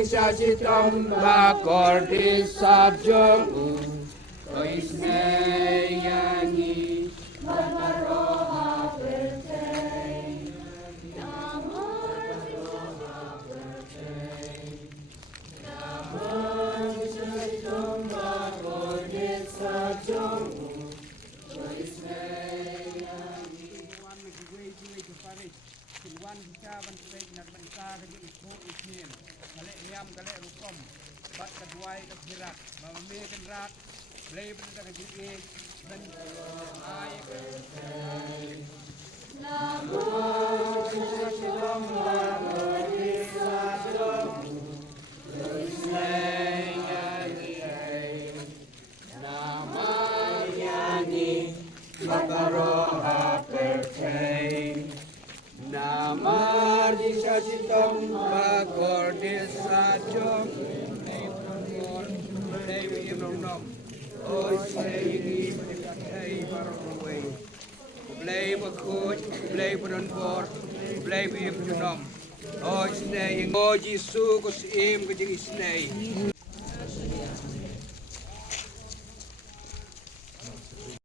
sa sitam bakor sa jong Oisneyani Mataroha Pertei Naman sa sitam bakor sa jong Oisneyani Silwan kita bantai nak bangsa ke isu isnin kale niam kale rukom bat kedua ke hirak mamami kan rak play benda ke ji dan ai namo silam Mataroha Pertei Namar di sasitam bakor di sajong Dewi Nom Oi Sri Pertei Barangway Play bakut play penonpor play Nom Oi Snei Oi Jisu kusim kejing Snei